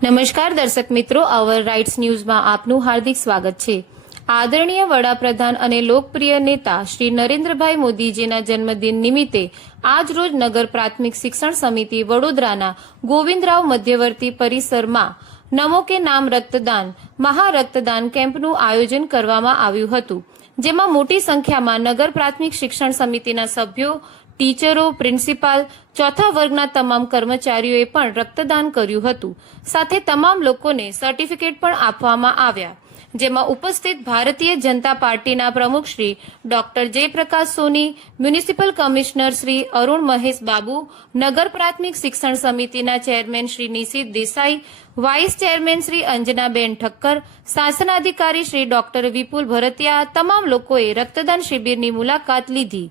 નમસ્કાર દર્શક મિત્રો અવર રાઇટ્સ ન્યૂઝમાં આપનું હાર્દિક સ્વાગત છે. આદરણીય વડાપ્રધાન અને લોકપ્રિય નેતા શ્રી નરેન્દ્રભાઈ મોદીજીના જન્મદિન નિમિત્તે આજ રોજ નગર પ્રાથમિક શિક્ષણ સમિતિ વડોદરાના ગોવિંદરાવ મધ્યવર્તી પરિસરમાં નમો કે નામ રક્તદાન મહા રક્તદાન કેમ્પનું આયોજન કરવામાં આવ્યું હતું, જેમાં મોટી સંખ્યામાં નગર પ્રાથમિક શિક્ષણ સમિતિના સભ્યો ટીચરો, પ્રિન્સિપાલ, ચોથા વર્ગના તમામ કર્મચારીઓએ પણ રક્તદાન કર્યું હતું. સાથે તમામ લોકોને સર્ટિફિકેટ પણ આપવામાં આવ્યા. જેમાં ઉપસ્થિત ભારતીય જનતા પાર્ટીના પ્રમુખ Shri doctor Jayprakash Soni, municipal commissioner Shri Arun Mahesh Babu, નગર પ્રાથમિક શિક્ષણ સમિતિના chairman Shri Nishit Desai, vice chairman Shri Anjanaben Thakkar, શાસનાધિકારી Shri doctor Vipul Bharatiya, તમામ લોકોએ રક્તદાન શિબિરની મુલાકાત લીધી.